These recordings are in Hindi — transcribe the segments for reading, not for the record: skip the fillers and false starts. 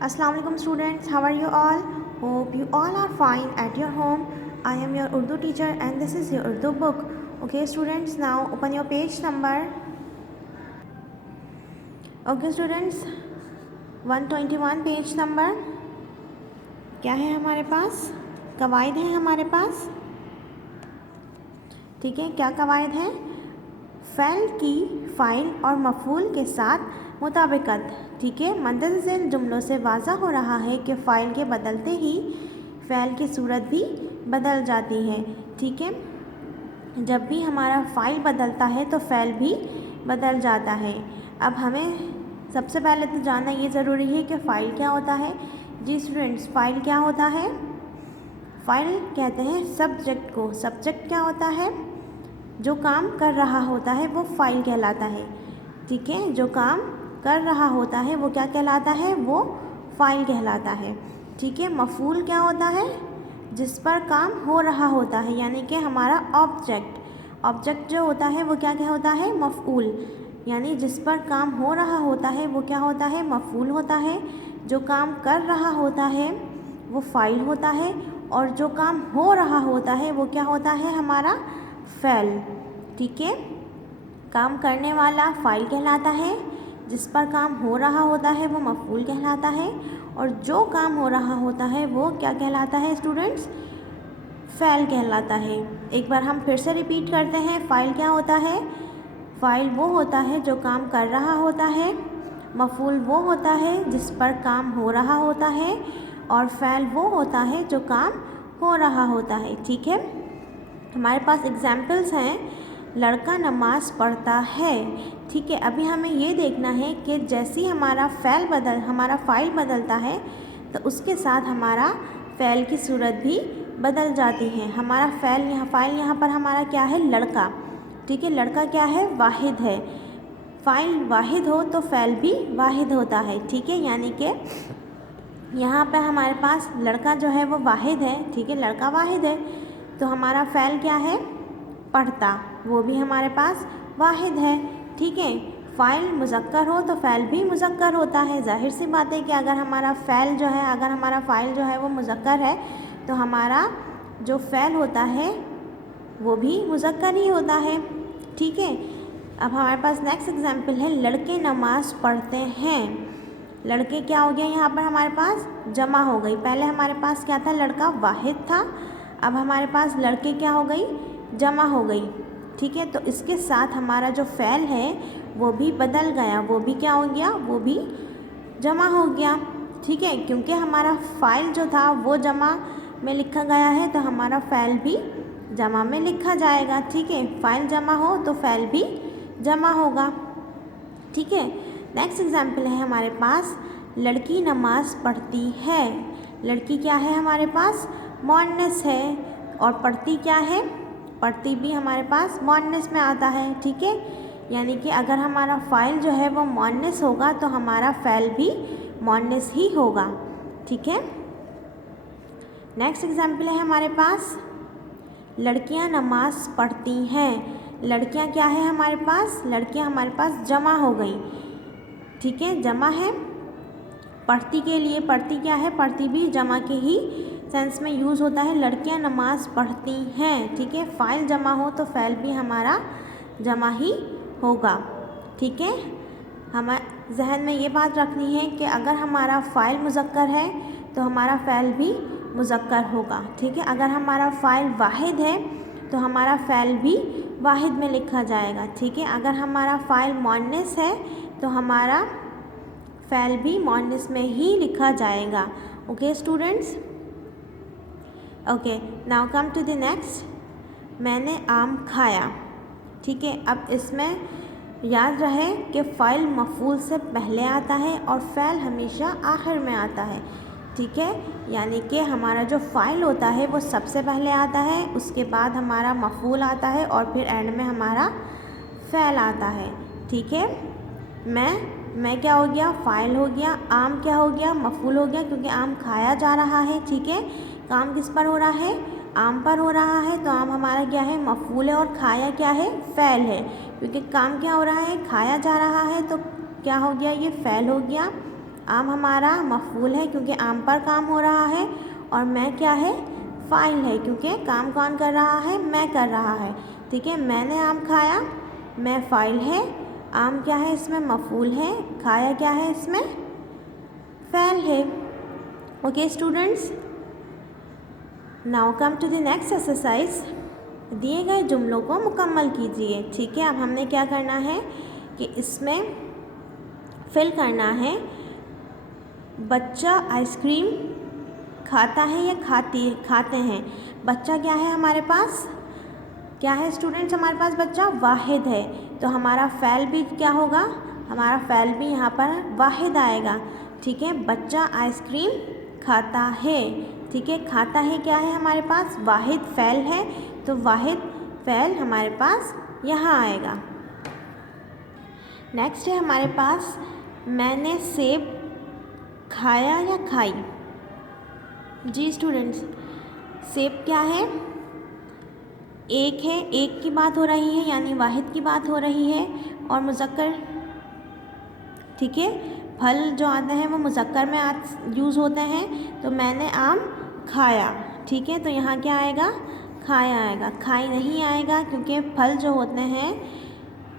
Assalamu alaikum students, how are you all? Hope you all are fine at your home. I am your Urdu teacher and this is your Urdu book. Okay students, now open your page number. Okay students, 121 page number क्या है हमारे पास? कवायद है हमारे पास, ठीक है। क्या कवायद है? फ़ैल की फ़ाइल और मफ़ूल के साथ मुताबिकत, ठीक है। मंदरज़ेल जुमलों से वाज़ा हो रहा है कि फ़ाइल के बदलते ही फ़ैल की सूरत भी बदल जाती है, ठीक है। जब भी हमारा फ़ाइल बदलता है तो फ़ैल भी बदल जाता है। अब हमें सबसे पहले तो जानना ये ज़रूरी है कि फ़ाइल क्या होता है। जी स्टूडेंट्स, फ़ाइल क्या होता है? फ़ाइल कहते हैं सब्जेक्ट को। सब्जेक्ट क्या होता है? जो काम कर रहा होता है वो फ़ाइल कहलाता है, ठीक है। जो काम कर रहा होता है वो क्या कहलाता है? वो फ़ाइल कहलाता है, ठीक है। मफ़ूल क्या होता है? जिस पर काम हो रहा होता है, यानी कि हमारा ऑब्जेक्ट। ऑब्जेक्ट जो होता है वो क्या होता है? मफ़ऊल। यानी जिस पर काम हो रहा होता है वो क्या होता है? मफ़ऊल होता है। जो काम कर रहा होता है वो फ़ाइल होता है और जो काम हो रहा होता है वो क्या होता है? हमारा फ़ैल, ठीक है। काम करने वाला फ़ाइल कहलाता है, जिस पर काम हो रहा होता है वो मफ़ऊल कहलाता है और जो काम हो रहा होता है वो क्या कहलाता है स्टूडेंट्स? फ़ैल कहलाता है। एक बार हम फिर से रिपीट करते हैं। फ़ाइल क्या होता है? फ़ाइल वो होता है जो काम कर रहा होता है, मफ़ऊल वो होता है जिस पर काम हो रहा होता है और फ़ैल वो होता है जो काम हो रहा होता है, ठीक है। हमारे पास एग्जाम्पल्स हैं। लड़का नमाज़ पढ़ता है, ठीक है। अभी हमें ये देखना है कि जैसे हमारा फ़ाइल बदलता है तो उसके साथ हमारा फ़ैल की सूरत भी बदल जाती है। हमारा फ़ाइल यहाँ पर हमारा क्या है? लड़का, ठीक है। लड़का क्या है? वाहिद है। फ़ाइल वाहिद हो तो फ़ैल भी वाहिद होता है, ठीक है। यानी कि यहाँ पर हमारे पास लड़का जो है वो वाहिद है, ठीक है। लड़का वाहिद है तो हमारा फ़ैल क्या है? पढ़ता, वो भी हमारे पास वाहिद है, ठीक है। फ़ाइल मुज़क्कर हो तो फ़ैल भी मुज़क्कर होता है। ज़ाहिर सी बात है कि अगर हमारा फ़ाइल जो है वो मुज़क्कर है तो हमारा जो फ़ैल होता है वो भी मुज़क्कर ही होता है, ठीक है। अब हमारे पास नेक्स्ट एग्जाम्पल है। लड़के नमाज़ पढ़ते हैं। लड़के क्या हो गया? यहाँ पर हमारे पास जमा हो गई। पहले हमारे पास क्या था? लड़का वाहिद था। अब हमारे पास लड़के क्या हो गई? जमा हो गई, ठीक है। तो इसके साथ हमारा जो फ़ैल है वो भी बदल गया, वो भी क्या हो गया? वो भी जमा हो गया, ठीक है। क्योंकि हमारा फ़ाइल जो था वो जमा में लिखा गया है तो हमारा फ़ैल भी जमा में लिखा जाएगा, ठीक है। फ़ाइल जमा हो तो फ़ैल भी जमा होगा, ठीक है। नेक्स्ट एग्जाम्पल है हमारे पास। लड़की नमाज़ पढ़ती है। लड़की क्या है हमारे पास? मुअन्नस है। और पढ़ती क्या है? पढ़ती भी हमारे पास मुअन्नस में आता है, ठीक है। यानी कि अगर हमारा फ़ाइल जो है वो मुअन्नस होगा तो हमारा फ़ैल भी मुअन्नस ही होगा, ठीक है। नेक्स्ट एग्जाम्पल है हमारे पास। लड़कियां नमाज़ पढ़ती हैं। लड़कियां क्या है हमारे पास? लड़कियां हमारे पास जमा हो गई, ठीक है। जमा है। पढ़ती के लिए पढ़ती क्या है? पढ़ती भी जमा के ही सेंस में यूज़ होता है। लड़कियां नमाज़ पढ़ती हैं, ठीक है। फ़ाइल जमा हो तो फ़ैल भी हमारा जमा ही होगा, ठीक है। हमारे जहन में ये बात रखनी है कि अगर हमारा फ़ाइल मुज़क्कर है तो हमारा फ़ैल भी मुज़क्कर होगा, ठीक है। अगर हमारा फ़ाइल वाहिद है तो हमारा फ़ैल भी वाहिद में लिखा जाएगा, ठीक है। अगर हमारा फ़ाइल मुअन्नस है तो हमारा फ़ैल भी मुअन्नस में ही लिखा जाएगा। Okay students, okay now come to the next. मैंने आम खाया, ठीक है। अब इसमें याद रहे कि फ़ाइल मफ़ऊल से पहले आता है और फ़ैल हमेशा आखिर में आता है, ठीक है। यानी कि हमारा जो फ़ाइल होता है वो सबसे पहले आता है, उसके बाद हमारा मफ़ऊल आता है और फिर एंड में हमारा फ़ैल आता है, ठीक है। मैं क्या हो गया? फ़ाइल हो गया। आम क्या हो गया? मफ़ऊल हो गया, क्योंकि आम खाया जा रहा है, ठीक है। काम किस पर हो रहा है? आम पर हो रहा है, तो आम हमारा क्या है? मफ़ऊल है और खाया क्या है? फ़ैल है। क्योंकि काम क्या हो रहा है? खाया जा रहा है, तो क्या हो गया? ये फ़ैल हो गया। आम हमारा मफूल है क्योंकि आम पर काम हो रहा है, और मैं क्या है, फ़ाइल है क्योंकि काम कौन कर रहा है, मैं कर रहा है। ठीक है, मैंने आम खाया, मैं फ़ाइल है, आम क्या है इसमें, मफूल है, खाया क्या है इसमें, फ़ैल है। Okay students, now come to the next exercise. दिए गए जुमलों को मुकम्मल कीजिए। ठीक है, अब हमने क्या करना है कि इसमें फिल करना है, बच्चा आइसक्रीम खाता है या खाते हैं। बच्चा क्या है हमारे पास, क्या है स्टूडेंट्स हमारे पास, बच्चा वाहिद है, तो हमारा फ़ैल भी क्या होगा, हमारा फ़ैल भी यहाँ पर वाहिद आएगा। ठीक है, बच्चा आइसक्रीम खाता है। ठीक है, खाता है क्या है हमारे पास, वाहिद फ़ैल है, तो वाहिद फ़ैल हमारे पास यहाँ आएगा। नेक्स्ट है हमारे पास, मैंने सेब खाया या खाई। जी स्टूडेंट्स, सेब क्या है, एक है, एक की बात हो रही है यानी वाहिद की बात हो रही है, और मुज़क्कर। ठीक है, फल जो आते हैं वो मुज़क्कर में यूज़ होते हैं, तो मैंने आम खाया। ठीक है, तो यहाँ क्या आएगा, खाया आएगा, खाई नहीं आएगा क्योंकि फल जो होते हैं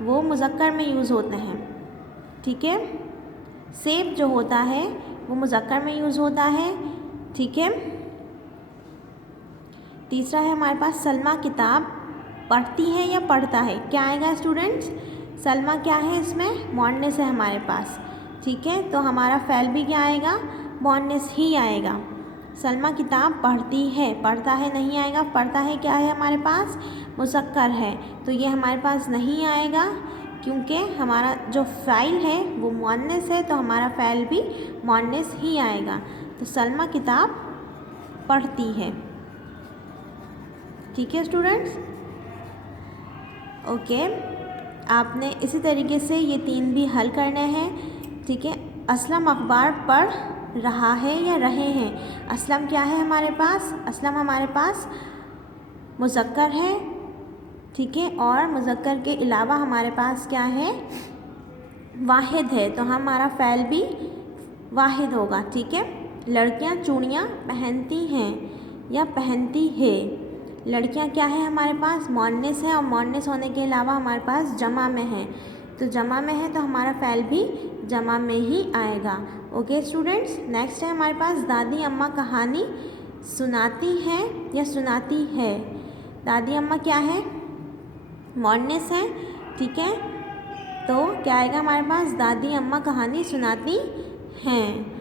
वो मुज़क्कर में यूज़ होते हैं। ठीक है, सेब जो होता है वो मुज़क्कर में यूज़ होता है। ठीक है, तीसरा है हमारे पास, सलमा किताब पढ़ती है या पढ़ता है। क्या आएगा स्टूडेंट्स, सलमा क्या है इसमें, मॉडनेस है हमारे पास। ठीक है, तो हमारा फ़ैल भी क्या आएगा, मॉडनेस ही आएगा। सलमा किताब पढ़ती है, पढ़ता है नहीं आएगा, पढ़ता है क्या है हमारे पास, मुज़क्कर है, तो ये हमारे पास नहीं आएगा क्योंकि हमारा जो फ़ाइल है वो मुअन्नस है, तो हमारा फ़ैल भी मुअन्नस ही आएगा। तो सलमा किताब पढ़ती है। ठीक है स्टूडेंट्स, ओके, आपने इसी तरीके से ये 3 भी हल करने हैं। ठीक है, असलम अखबार पढ़ रहा है या रहे हैं। असलम क्या है हमारे पास, असलम हमारे पास मुज़क्कर है। ठीक है, और मुज़क्कर के अलावा हमारे पास क्या है, वाहिद है, तो हमारा फ़ैल भी वाहिद होगा। ठीक है, लड़कियां चूड़ियाँ पहनती हैं या पहनती है। लड़कियां क्या है हमारे पास, मुअन्नस है, और मुअन्नस होने के अलावा हमारे पास जमा में है, तो जमा में है तो हमारा फ़ैल भी जमा में ही आएगा। ओके स्टूडेंट्स, नेक्स्ट है हमारे पास, दादी अम्मा कहानी सुनाती हैं या सुनाती है। दादी अम्मा क्या है, मुअन्नस है। ठीक है, तो क्या आएगा हमारे पास, दादी अम्मा कहानी सुनाती हैं।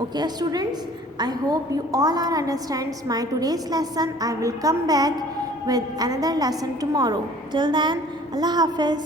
Okay students, I hope you all are understands my today's lesson. I will come back with another lesson tomorrow. Till then, Allah Hafiz.